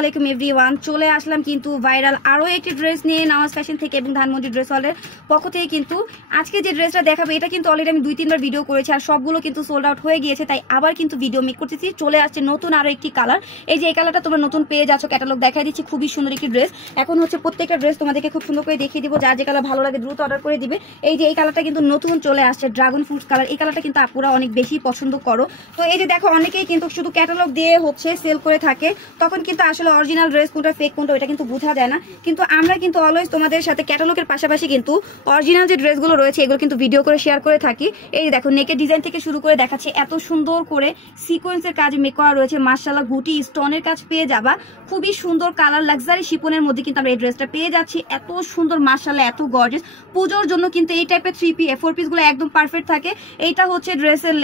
আলাইকুম এভরিওয়ান, চলে আসলাম কিন্তু ভাইরাল আরও একটি ড্রেস নিয়ে নামাজ ফ্যাশন থেকে এবং ধানমন্ডি ড্রেস হলের পক্ষ থেকে। কিন্তু আজকে যে ড্রেসটা দেখাবো এটা কিন্তু অলরেডি আমি 2-3বার ভিডিও করেছি আর সবগুলো কিন্তু সোল্ড আউট হয়ে গিয়েছে, তাই আবার কিন্তু ভিডিও মেক করতেছি। চলে আসছে নতুন আরও একটি কালার। এই যে এই কালারটা তোমরা নতুন পেয়ে যাচ্ছ, ক্যাটালগ দেখাই দিচ্ছি, খুবই সুন্দর একটি ড্রেস। এখন হচ্ছে প্রত্যেকটা ড্রেস তোমাদেরকে খুব সুন্দর করে দেখিয়ে দিব, যার যে কালার ভালো লাগে দ্রুত অর্ডার করে দিবে। এই যে এই কালারটা কিন্তু নতুন চলে আসছে, ড্রাগন ফ্রুট কালার। এই কালারটা কিন্তু আপুরা অনেক বেশি পছন্দ করো। তো এই যে দেখো, অনেকেই কিন্তু শুধু ক্যাটালগ দিয়ে হচ্ছে সেল করে থাকে, তখন কিন্তু আসলে অরিজিনাল ড্রেস কোনটা ফেক কোনটা ওইটা কিন্তু বোঝা যায় না। কিন্তু আমরা কিন্তু অলওয়েজ তোমাদের সাথে ক্যাটালগের পাশাপাশি কিন্তু অরিজিনাল যে ড্রেসগুলো রয়েছে এগুলো কিন্তু ভিডিও করে শেয়ার করে থাকি। এই দেখো, নেকের ডিজাইন থেকে শুরু করে দেখাচ্ছি, এত সুন্দর করে সিকোয়েন্সের কাজ মেক করা রয়েছে। মাশাআল্লাহ, গুটি স্টোনের কাজ পেয়ে যাবা, খুবই সুন্দর কালার, লাক্সারি শিপনের মধ্যে কিন্তু আমরা এই ড্রেসটা পেয়ে যাচ্ছি। এত সুন্দর মাশাআল্লাহ, এত গর্জিয়াস। পুজোর জন্য কিন্তু এই টাইপের 3 পিস গুলো একদম পারফেক্ট থাকে। এইটা হচ্ছে ড্রেসের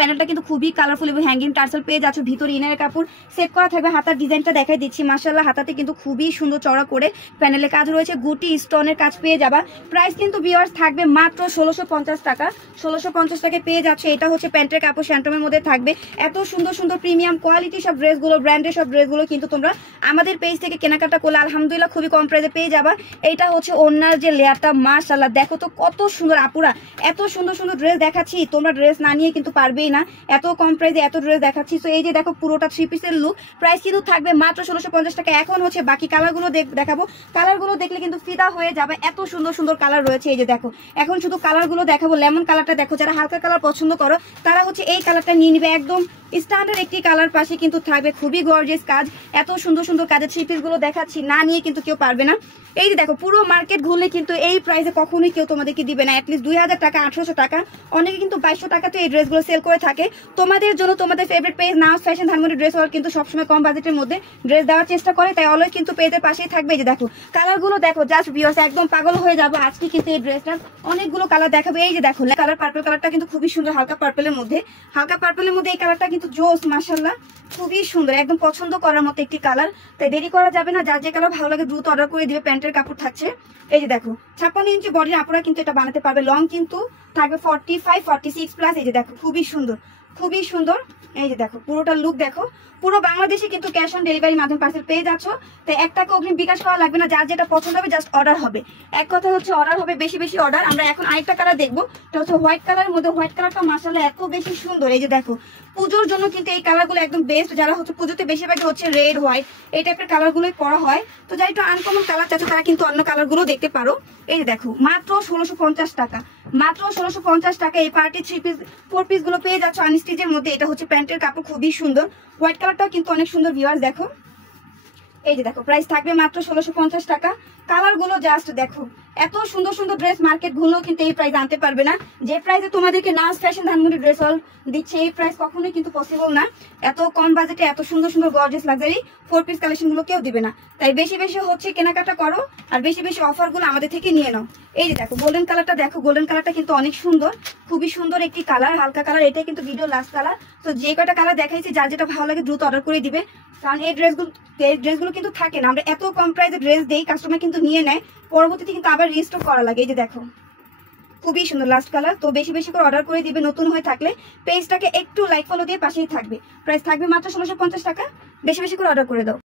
প্যানেলটা কিন্তু খুবই কালারফুল এবং হ্যাঙ্গিং টার্সেল পেয়ে যাচ্ছ। ভিতরে ইনারের কাপড় সেট করা থাকবে। হাতার ডিজাইনটা দেখাই দিচ্ছি, মাশাআল্লাহ হাতাতে কিন্তু খুবই সুন্দর চড়া করে প্যানেলে কাজ রয়েছে, গুটি স্টোনের কাজ পেয়ে যাবা। প্রাইস কিন্তু ভিউয়ার্স থাকবে মাত্র 1650 টাকা। 1650 টাকায় পেয়ে যাচ্ছে। এটা হচ্ছে প্যান্টের কাপড়, শ্যান্টমের মধ্যে থাকবে। এত সুন্দর সুন্দর প্রিমিয়াম কোয়ালিটি সব ড্রেসগুলো, ব্র্যান্ডের সব ড্রেসগুলো কিন্তু তোমরা আমাদের পেজ থেকে কেনাকাটা করলে আলহামদুলিল্লাহ খুবই কম প্রাইসে পেয়ে যাবা। এইটা হচ্ছে ওনার যে লেয়ারটা, মাশাআল্লাহ দেখো তো কত সুন্দর। আপুরা এত সুন্দর সুন্দর ড্রেস দেখাচ্ছি, তোমরা ড্রেস না নিয়ে কিন্তু পারবেই না, এত কম প্রাইসে এত ড্রেস দেখাচ্ছি। তো এই যে দেখো, পুরোটা 3 পিসের লুক, প্রাইস কিন্তু থাকবে মাত্র 1650 টাকা। এখন হচ্ছে বাকি কালারগুলো দেখাবো। কালারগুলো দেখলে কিন্তু ফিদা হয়ে যাবে, এত সুন্দর সুন্দর কালার রয়েছে। এই যে দেখো, এখন শুধু কালারগুলো দেখাবো। লেমন কালারটা দেখো, যারা হালকা কালার পছন্দ করো তারা হচ্ছে এই কালারটা নিয়ে নিবে। একদম স্ট্যান্ডার্ড একটি কালার, পাশে কিন্তু থাকবে খুবই গর্জিয়াস কাজ। এত সুন্দর সুন্দর কাজের 3 পিসগুলো দেখাচ্ছি, না নিয়ে কিন্তু কেউ পারবে না। এই যে দেখো, পুরো মার্কেট ঘুরলে কিন্তু এই প্রাইসে কখনোই কেউ তোমাদেরকে দিবে না। অ্যাটলিস্ট 2000 টাকা, 1800 টাকা, অনেকে কিন্তু 2200 টাকাতে এই ড্রেসগুলো সেল করে থাকে। তোমাদের জন্য তোমাদের ফেভারিট পেজ নাওস ফ্যাশন ধানমন্ডি ড্রেস ওয়ার্ল্ড কিন্তু সবসময় কম বাজেটের মধ্যে ড্রেস দেওয়ার চেষ্টা করে, তাই অলওয়েজ কিন্তু পেজের পাশেই থাকবে। এই যে দেখো, কালারগুলো দেখো, জাস্ট ভিউয়ার্স একদম পাগল হয়ে যাবো। আজকে কিন্তু এই ড্রেসটার অনেকগুলো কালার দেখাবো। এই যে দেখো, কালার পার্পল কালারটা কিন্তু খুবই সুন্দর, হালকা পার্পলের মধ্যে। হালকা পার্পলের মধ্যে এই কালারটা কিন্তু জোস, মাশাআল্লাহ খুবই সুন্দর, একদম পছন্দ করার মতো একটি কালার। তাই দেরি করা যাবে না, যার যে কালার ভালো লাগে দ্রুত অর্ডার করে দিবে। প্যান্টের কাপড় থাকছে, এই যে দেখো 56 ইঞ্চি বডির আপুরা কিন্তু এটা বানাতে পারবে। লং কিন্তু থাকবে 45, 46 প্লাস। এই যে দেখো, খুবই সুন্দর, খুবই সুন্দর। এই যে দেখো, পুরোটা লুক দেখো। পুরো বাংলাদেশে কিন্তু ক্যাশ অন ডেলিভারি মাধ্যমে পার্সেল পেয়ে যাচ্ছ, তাই 1 টাকা অগ্রিম বিকাশ করা লাগবে না। যার যেটা পছন্দ হবে জাস্ট অর্ডার হবে। এক কথা হচ্ছে অর্ডার হবে, বেশি বেশি অর্ডার। আমরা এখন আরেকটা কালার দেখবো, এটা হচ্ছে হোয়াইট কালারের মধ্যে। হোয়াইট কালারটা মাশাআল্লাহ এত বেশি সুন্দর। এই যে দেখো, পুজোর জন্য কিন্তু এই কালারগুলো একদম বেস্ট। যারা হচ্ছে পুজোতে বেশিরভাগই হচ্ছে রেড, হোয়াইট এই টাইপের কালারগুলোই পরা হয়, তো যারা একটু আনকমন কালার চাচ্ছ তারা কিন্তু অন্য কালারগুলো দেখতে পারো। এই যে দেখো, মাত্র 1650 টাকা, মাত্র 1650 টাকা এই পার্টি 3 পিস 4 পিস গুলো পেয়ে যাচ্ছ আনস্টিচের মধ্যে। এটা হচ্ছে প্যান্টের কাপড়, খুবই সুন্দর। হোয়াইট কালারটাও কিন্তু অনেক সুন্দর ভিউয়ার্স দেখো। এই যে দেখো, প্রাইস থাকবে মাত্র 1650 টাকা। কালারগুলো জাস্ট দেখো, এত সুন্দর সুন্দর ড্রেস মার্কেট ঘুরলেও কিন্তু এই প্রাইস আনতে পারবে না। যে প্রাইসে তোমাদেরকে নাওস ফ্যাশন ধানমন্ডি ড্রেস হল দিচ্ছে, এই প্রাইস কখনোই কিন্তু পসিবল না। এত কম বাজেটে এত সুন্দর সুন্দর গর্জিয়াস লাক্সারি 4 পিস কালেকশন গুলো কেউ দিবে না। তাই বেশি বেশি হচ্ছে কেনাকাটা করো আর বেশি বেশি অফার গুলো আমাদের থেকে নিয়ে নাও। এই যে দেখো, গোল্ডেন কালারটা দেখো, গোল্ডেন কালারটা কিন্তু অনেক সুন্দর, খুবই সুন্দর একটি কালার, হালকা কালার। এটাই কিন্তু ভিডিও লাস্ট কালার। তো যে কয়টা কালার দেখাইছি, যার যেটা ভালো লাগে দ্রুত অর্ডার করে দিবে, কারণ এই ড্রেসগুলো কিন্তু থাকে না। আমরা এত কম প্রাইসে ড্রেস দেই, কাস্টমার কিন্তু নিয়ে নেয়, পরবর্তীতে কিন্তু আবার রিস্টক করা লাগে। এই যে দেখো, খুবই সুন্দর লাস্ট কালার। তো বেশি বেশি করে অর্ডার করে দিবে। নতুন হয়ে থাকলে পেজটাকে একটু লাইক ফলো দিয়ে পাশেই থাকবে। প্রাইস থাকবে মাত্র 1650 টাকা। বেশি বেশি করে অর্ডার করে দাও।